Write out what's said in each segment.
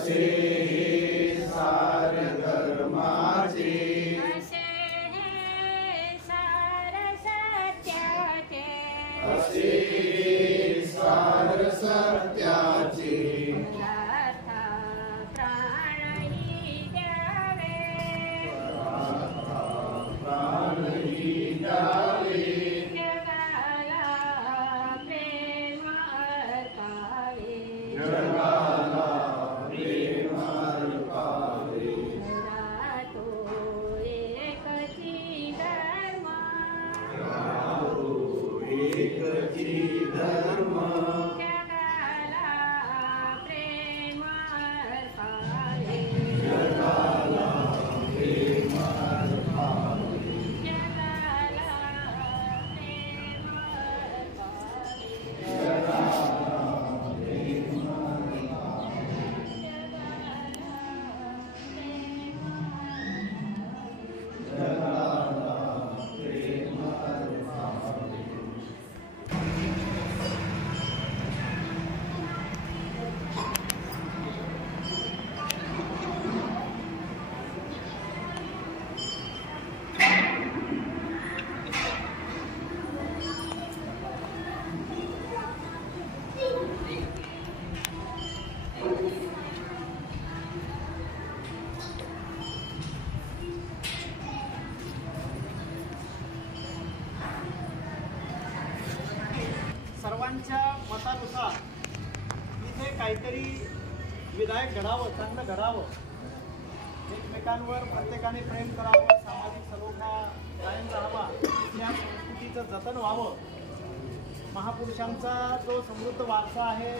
असे सार धर्माचे असे हे सार सत्याचे असे सार सत्याचे पदार्था प्राणही द्यावे प्राणही द्यावे जगाला प्रेम अर्पावे जगाला प्रेम अर्पावे रातो एकची धर्म एकची धर्म जगाला प्रेम अर्पावे जगाला प्रेम अर्पावे जगाला प्रेम अर्पावे सर्वांच्या मतानुसार इथे काहीतरी विधायक घडावं, चांगलं घडावं, एकमेकांवर प्रत्येकाने प्रेम करावं, सामाजिक सलोखा कायम राहावा, या संस्कृतीचं जतन व्हावं. महापुरुषांचा जो समृद्ध वारसा आहे,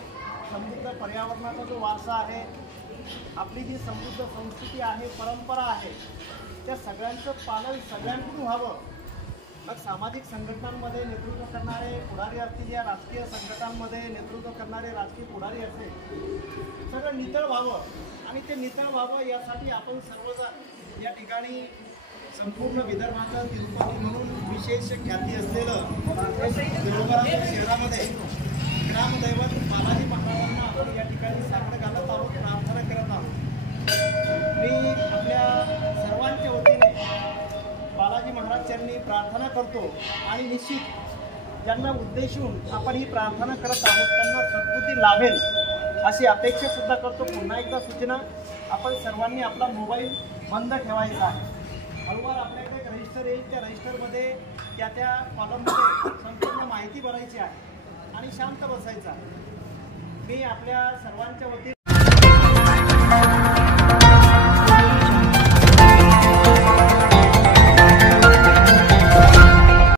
समृद्ध पर्यावरणाचा जो वारसा आहे, आपली जी समृद्ध संस्कृती आहे, परंपरा आहे, त्या सगळ्यांचं पालन सगळ्यांकडून व्हावं. मग सामाजिक संघटनांमध्ये नेतृत्व करणारे पुढारी असतील, या राजकीय संघटनांमध्ये नेतृत्व करणारे राजकीय पुढारी असतील, सगळं नितळ व्हावं. आणि ते नितळ व्हावं यासाठी आपण सर्वजण या ठिकाणी संपूर्ण विदर्भाचं तिरुपती म्हणून विशेष ख्याती असलेलं देवघराच्या शहरामध्ये ग्रामदैवत बालाजी महाराजांना आपण या ठिकाणी साकडं घालत आहोत, प्रार्थना करत आहोत. मी आपल्या सर्वांच्या वतीने बालाजी महाराज चरणी प्रार्थना करतो आणि निश्चित ज्यांना उद्देशून आपण ही प्रार्थना करत आहोत त्यांना सद्बुद्धी लाभेल अशी अपेक्षा सुद्धा करतो. पुन्हा एकदा सूचना, आपण सर्वांनी आपला मोबाईल बंद ठेवायचा आहे. हळूवार आपल्याकडे एक रजिस्टर येईल, त्या रजिस्टरमध्ये त्या कॉलममध्ये संपूर्ण माहिती भरायची आहे आणि शांत बसायचं आहे. मी आपल्या सर्वांच्या वतीने